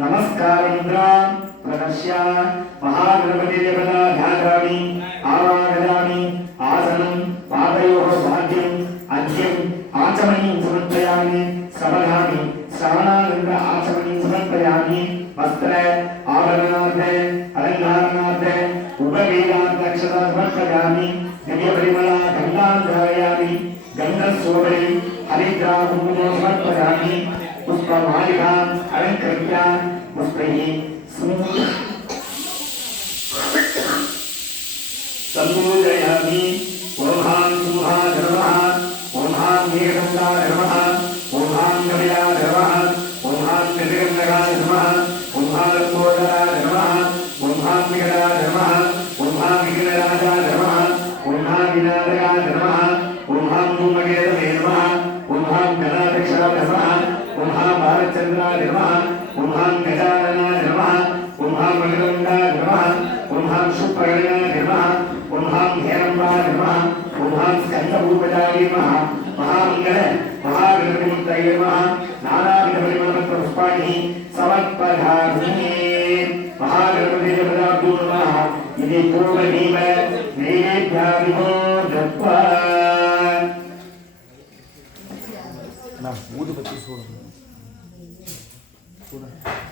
नमस्कार प्रदर्श्य महागणपति देवता उपवेदान्तक्षता समर्पयामि दिव्यपरिमला गन्धाञ्जालयामि गन्धस्वोपरि हरिद्राकुङ्कुमो समर्पयामि पुष्पमालिकाम् अलङ्कृत्य पुष्पैः सम्पूजयामि ॐ सुमुहाय नमः ॐ नीलकण्ठाय नमः ॐ कपिलाय नमः ॐ निजगन्धकाय नमः ॐ लम्बोदराय नमः ॐ विकटाय नमः ॐ विघ्नराजाय नमः ॐ विनायकाय नमः ॐ धूमकेतवे नमः ॐ गणाध्यक्षाय नमः ॐ बालचन्द्राय नमः ॐ गजाननाय नमः ॐ मकरन्दाय नमः ॐ शुक्लगणाय नमः ॐ हेरम्बाय नमः ॐ स्कन्दभूपजाय नमः महामङ्गल महागणपतिमूर्तये नमः नानाविधपरिमलपत्रपुष्पाणि समर्पयामि महागणपतिदेवताभ्यो नमः इति पूर्वमेव नैवेद्यादिको दत्त्वा ऊदुबत्ती చూడండి